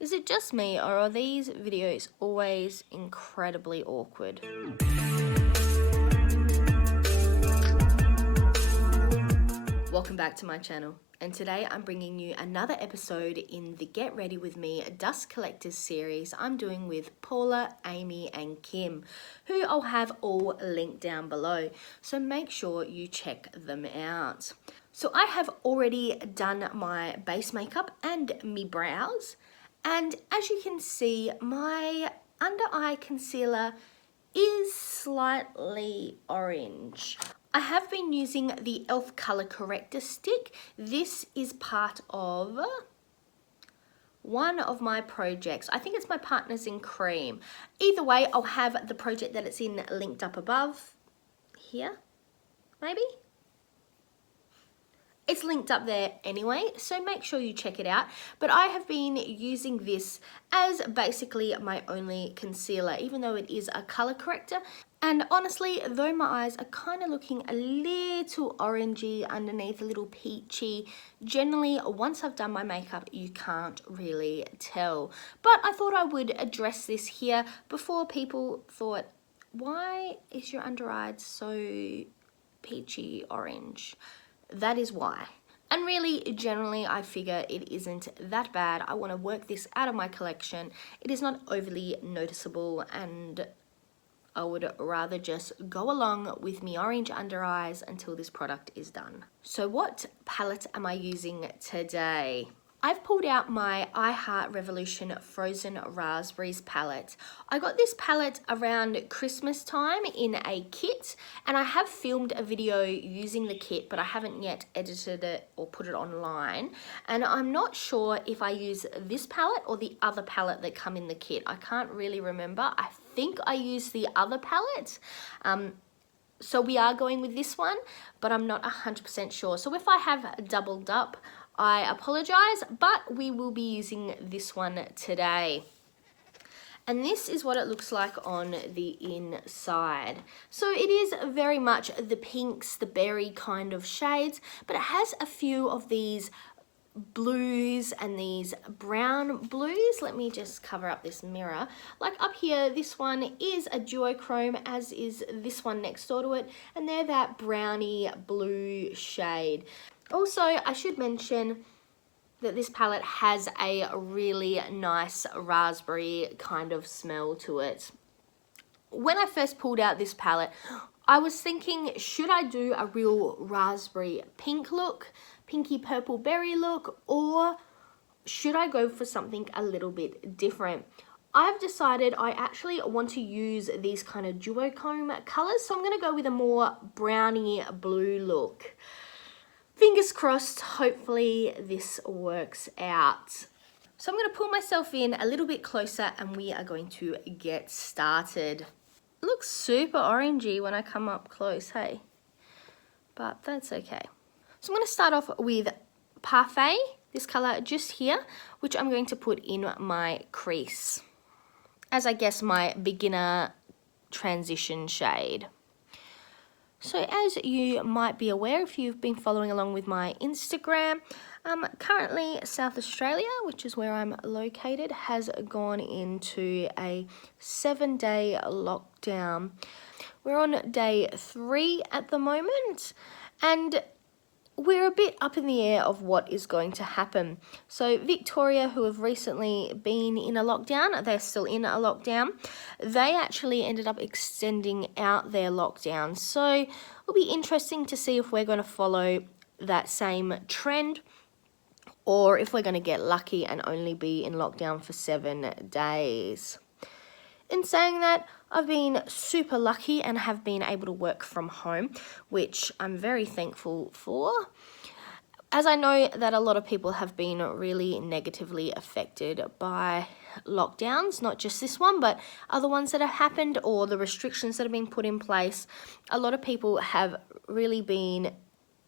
Is it just me, or are these videos always incredibly awkward? Welcome back to my channel, and today I'm bringing you another episode in the Get Ready With Me Dust Collectors series I'm doing with Paula, Amy and Kim, who I'll have all linked down below, so make sure you check them out. So I have already done my base makeup and me brows, and as you can see, my under eye concealer is slightly orange. I have been using the e.l.f. color corrector stick. This is part of one of my projects. I think it's my Partners in Cream. Either way, I'll have the project that it's in linked up above here, maybe? It's linked up there anyway, so make sure you check it out. But I have been using this as basically my only concealer, even though it is a color corrector. And honestly, though my eyes are kind of looking a little orangey underneath, a little peachy, generally once I've done my makeup, you can't really tell. But I thought I would address this here before people thought, why is your under eye so peachy orange? That is why. And really, generally, I figure it isn't that bad. I want to work this out of my collection. It is not overly noticeable, and I would rather just go along with me orange under eyes until this product is done. So what palette am I using today? I've pulled out my I Heart Revolution Frozen Raspberries palette. I got this palette around Christmas time in a kit, and I have filmed a video using the kit, but I haven't yet edited it or put it online. And I'm not sure if I use this palette or the other palette that come in the kit. I can't really remember. I think I use the other palette. So we are going with this one, but I'm not 100% sure. So if I have doubled up, I apologize, but we will be using this one today. And this is what it looks like on the inside. So it is very much the pinks, the berry kind of shades, but it has a few of these blues and these brown blues. Let me just cover up this mirror. Like up here, this one is a duochrome, as is this one next door to it, and they're that browny blue shade. Also, I should mention that this palette has a really nice raspberry kind of smell to it. When I first pulled out this palette, I was thinking, should I do a real raspberry pink look, pinky purple berry look, or should I go for something a little bit different? I've decided I actually want to use these kind of duochrome colors, so I'm going to go with a more browny blue look. Fingers crossed, hopefully this works out. So I'm going to pull myself in a little bit closer and we are going to get started. It looks super orangey when I come up close, hey? But that's okay. So I'm going to start off with Parfait, this color just here, which I'm going to put in my crease as, I guess, my beginner transition shade. So as you might be aware if you've been following along with my Instagram, currently South Australia, which is where I'm located, has gone into a 7-day lockdown. We're on day 3 at the moment, and we're a bit up in the air of what is going to happen. So Victoria, who have recently been in a lockdown, they're still in a lockdown, they actually ended up extending out their lockdown. So it'll be interesting to see if we're going to follow that same trend, or if we're going to get lucky and only be in lockdown for 7 days. In saying that, I've been super lucky and have been able to work from home, which I'm very thankful for, as I know that a lot of people have been really negatively affected by lockdowns, not just this one, but other ones that have happened, or the restrictions that have been put in place. A lot of people have really been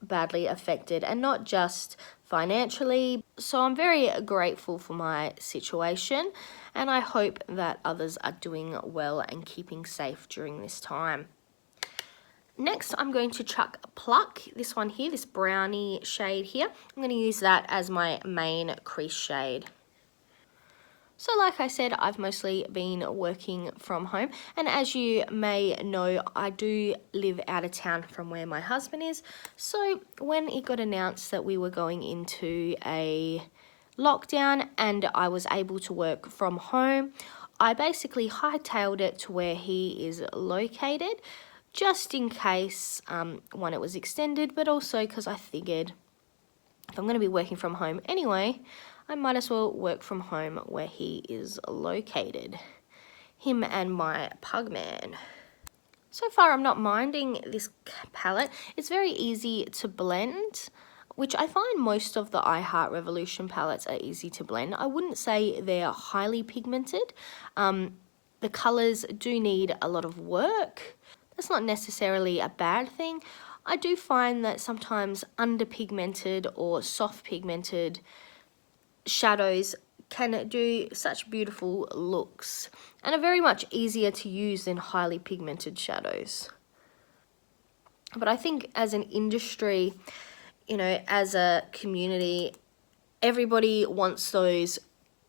badly affected, and not just financially. So I'm very grateful for my situation, and I hope that others are doing well and keeping safe during this time. Next, I'm going to chuck Pluck, this one here, this brownie shade here. I'm going to use that as my main crease shade. So like I said, I've mostly been working from home, and as you may know, I do live out of town from where my husband is. So when it got announced that we were going into a lockdown and I was able to work from home, I basically hightailed it to where he is located, just in case, one, it was extended, but also because I figured if I'm going to be working from home anyway, I might as well work from home where he is located. Him and my pug man. So far, I'm not minding this palette. It's very easy to blend, which I find most of the I Heart Revolution palettes are easy to blend. I wouldn't say they're highly pigmented. The colours do need a lot of work. That's not necessarily a bad thing. I do find that sometimes underpigmented or soft pigmented shadows can do such beautiful looks and are very much easier to use than highly pigmented shadows. But I think as an industry, you know, as a community, everybody wants those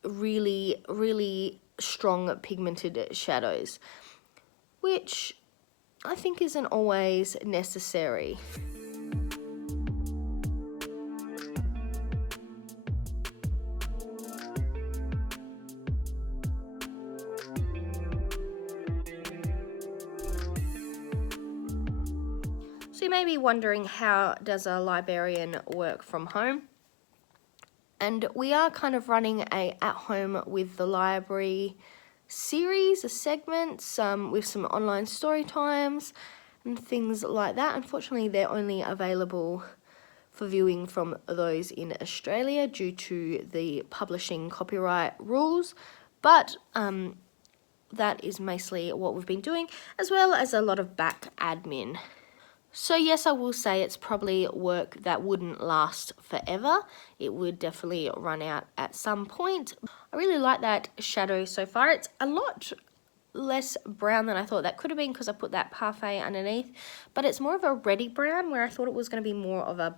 really, really strong pigmented shadows, which I think isn't always necessary. So you may be wondering, how does a librarian work from home? And we are kind of running a at home with the library series, a segments, with some online story times and things like that. Unfortunately, they're only available for viewing from those in Australia due to the publishing copyright rules, but that is mostly what we've been doing, as well as a lot of back admin. So yes, I will say it's probably work that wouldn't last forever. It would definitely run out at some point. I really like that shadow so far. It's a lot less brown than I thought that could have been because I put that parfait underneath, but it's more of a reddy brown where I thought it was going to be more of a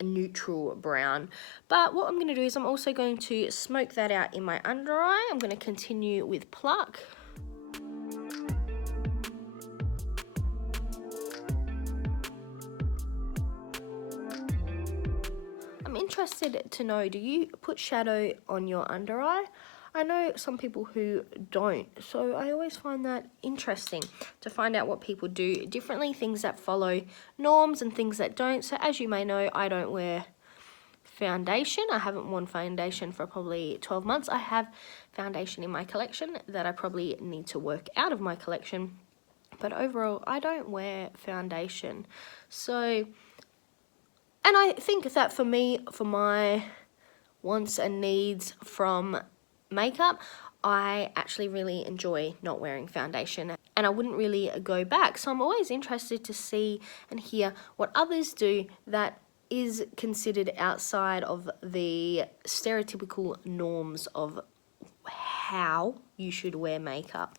neutral brown. But what I'm going to do is I'm also going to smoke that out in my under eye. I'm going to continue with Pluck. I'm interested to know, do you put shadow on your under eye? I know some people who don't, so I always find that interesting to find out what people do differently, things that follow norms and things that don't. So as you may know, I don't wear foundation. I haven't worn foundation for probably 12 months. I have foundation in my collection that I probably need to work out of my collection, but overall I don't wear foundation. So, and I think that for me, for my wants and needs from makeup, I actually really enjoy not wearing foundation, and I wouldn't really go back. So I'm always interested to see and hear what others do that is considered outside of the stereotypical norms of how you should wear makeup.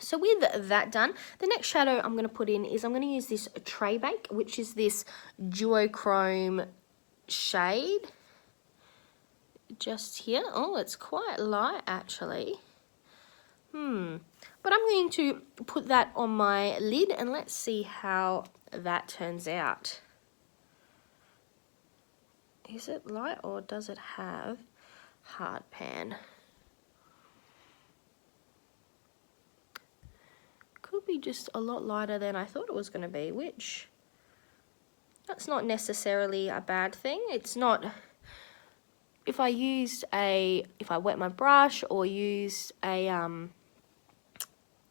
So with that done, the next shadow I'm going to put in is I'm going to use this Tray Bake, which is this duochrome shade. Just here. Oh, it's quite light actually. But I'm going to put that on my lid and let's see how that turns out. Is it light or does it have hard pan? Could be just a lot lighter than I thought it was going to be, which that's not necessarily a bad thing. It's not. If I wet my brush or used a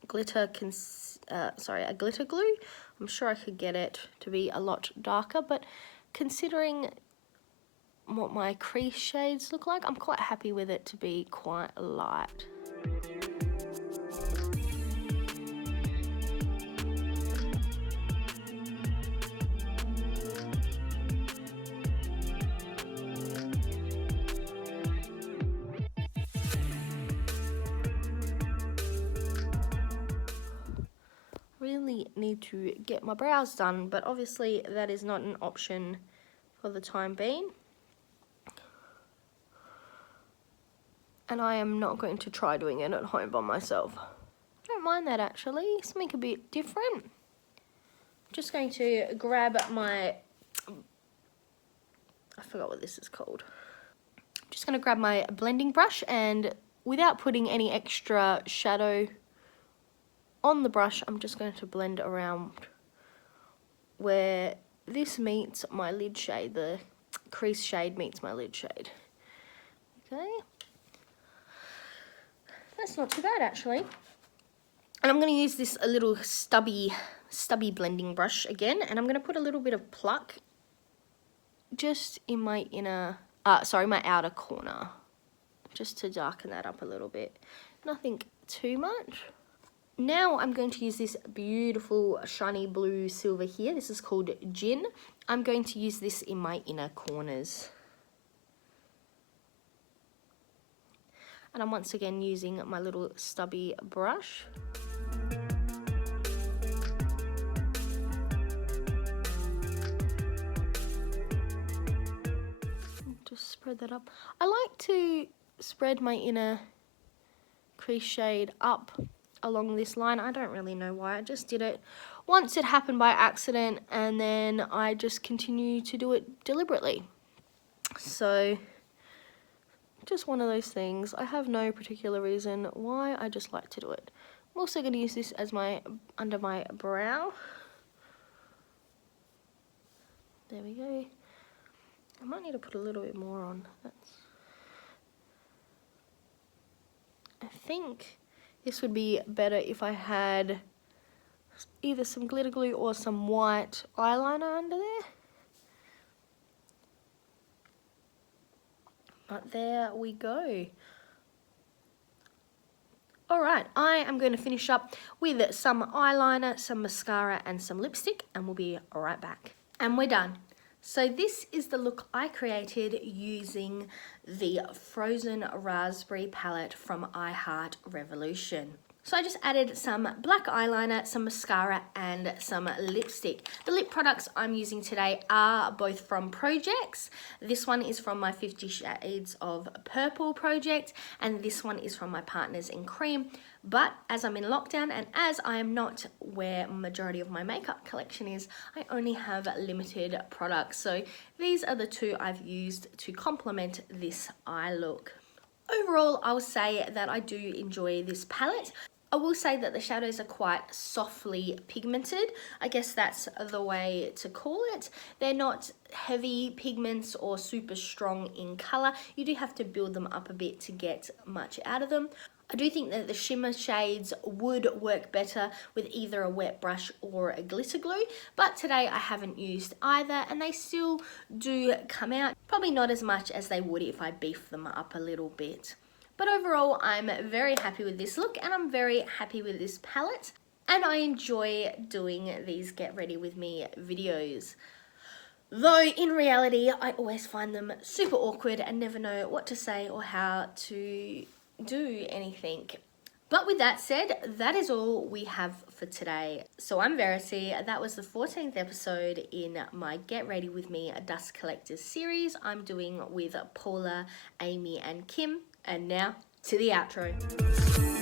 glitter glue, I'm sure I could get it to be a lot darker, but considering what my crease shades look like, I'm quite happy with it to be quite light. Really need to get my brows done, but obviously that is not an option for the time being. And I am not going to try doing it at home by myself. I don't mind that actually, something a bit different. Just going to grab my, I forgot what this is called. Just going to grab my blending brush, and without putting any extra shadow on the brush, I'm just going to blend around where this meets my lid shade, the crease shade meets my lid shade. Okay, that's not too bad actually. And I'm going to use this a little stubby blending brush again, and I'm going to put a little bit of Pluck just in my my outer corner, just to darken that up a little bit. Nothing too much. Now I'm going to use this beautiful shiny blue silver here. This is called Gin. I'm going to use this in my inner corners. And I'm once again using my little stubby brush. Just spread that up. I like to spread my inner crease shade up along this line. I don't really know why, I just did it once. It happened by accident, and then I just continue to do it deliberately. So just one of those things. I have no particular reason why, I just like to do it. I'm also going to use this as my under my brow. There we go. I might need to put a little bit more on. I think this would be better if I had either some glitter glue or some white eyeliner under there. But there we go. Alright, I am going to finish up with some eyeliner, some mascara and some lipstick, and we'll be right back. And we're done. So this is the look I created using the Frozen Raspberry palette from I Heart Revolution. So I just added some black eyeliner, some mascara and some lipstick. The lip products I'm using today are both from projects. This one is from my 50 Shades of Purple project, and this one is from my Partners in Cream. But as I'm in lockdown and as I am not where majority of my makeup collection is, I only have limited products. So these are the two I've used to complement this eye look. Overall, I will say that I do enjoy this palette. I will say that the shadows are quite softly pigmented. I guess that's the way to call it. They're not heavy pigments or super strong in colour. You do have to build them up a bit to get much out of them. I do think that the shimmer shades would work better with either a wet brush or a glitter glue, but today I haven't used either, and they still do come out. Probably not as much as they would if I beefed them up a little bit. But overall, I'm very happy with this look, and I'm very happy with this palette, and I enjoy doing these Get Ready With Me videos. Though in reality, I always find them super awkward and never know what to say or how to do anything. But with that said, that is all we have for today. So I'm Verity. That was the 14th episode in my Get Ready With Me Dust Collectors series I'm doing with Paula, Amy and Kim. And now to the outro.